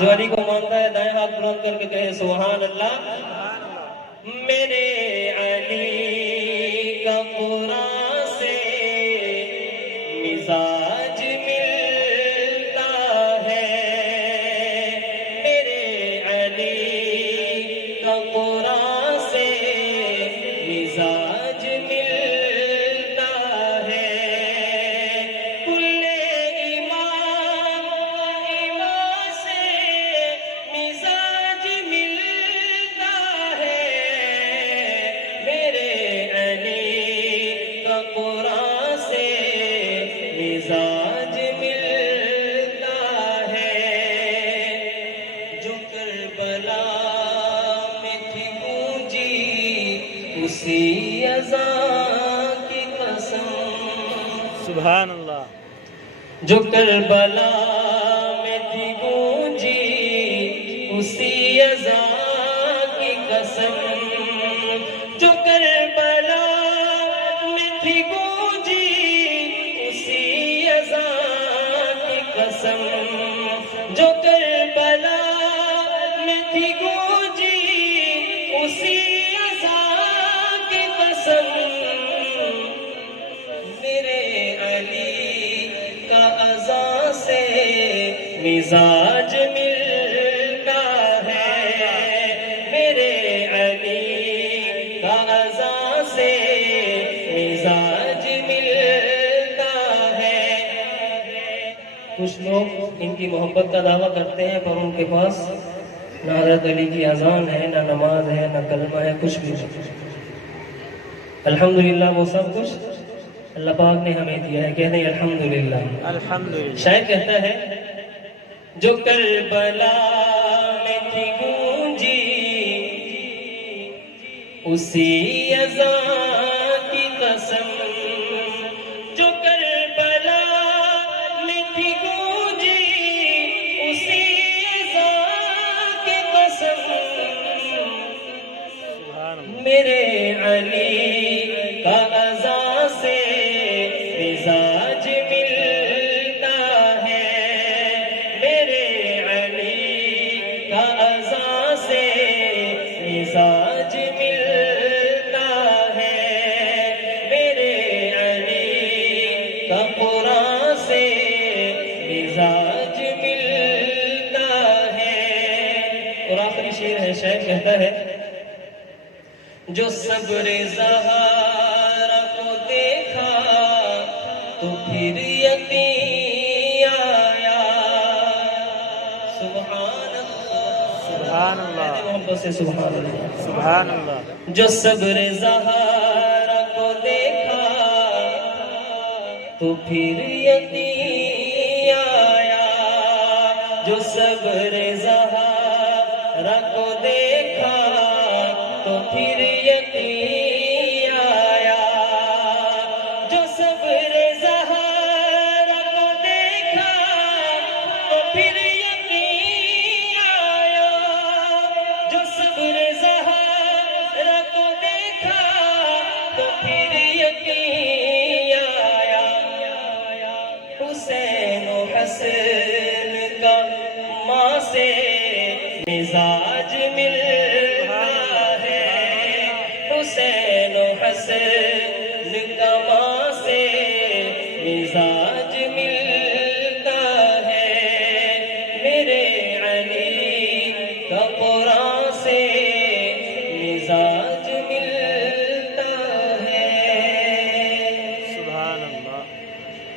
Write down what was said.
جو علی کو مانتا ہے دائیں ہاتھ بلند کر کے کہے سبحان اللہ۔ میرے علی کا قرآن سے مزاج ملتا ہے، میرے علی کا قرآن سے مزاج ملتا ہے۔ کل ایمان سے مزاج ملتا ہے، میرے علی کا قرآن سے مزاج ملتا ہے۔ جو کربلا میں تھی گونجی اسی اذان کی قسم، سبحان اللہ۔ جو کربلا میں تھی گونجی اسی اذان کی قسم، جو کربلا میں تھی گونجی اسی اذان کی قسم، جو کربلا میں تھی گونجی اسی اذان کی قسم، میرے علی کا اذان سے مزاج ملتا ہے، میرے علی کا اذان سے مزاج ملتا ہے۔ کچھ لوگ ان کی محبت کا دعویٰ کرتے ہیں پر ان کے پاس نہ حضرت علی کی اذان ہے، نہ نماز ہے، نہ کلمہ ہے، کچھ بھی نہیں۔ الحمدللہ وہ سب کچھ اللہ پاک نے ہمیں دیا ہے، کہتے ہیں الحمدللہ۔ الحمدللہ۔ شاعر کہتا ہے جو کربلا میں تھی گونجی اسی اذان کی قسم، جو کربلا میں تھی گونجی اسی اذان کی قسم، سبحان اللہ۔ میرے علی کا اذان سے مزاج ملتا ہے، میرے علی کا اذان سے مزاج ملتا ہے، میرے علی کا قرآن سے مزاج ملتا ہے۔ اور آخری شعر ہے، شاعر کہتا ہے جو صبر زہرا کو دیکھا تو پھر یقین آیا، سبحان اللہ۔ سبحان اللہ۔ محبت سے سبحان اللہ۔ سبحان اللہ۔ جو صبر زہرا کو دیکھا تو پھر یقین آیا، جو صبر زہرا کو دیکھا تو پھر یقین آیا، جو صبر زہرا کو دیکھا تو پھر یقین آیا، جو صبر زہرا کو دیکھا تو پھر یقین آیا، حسین و حسن کا ماں سے مزاج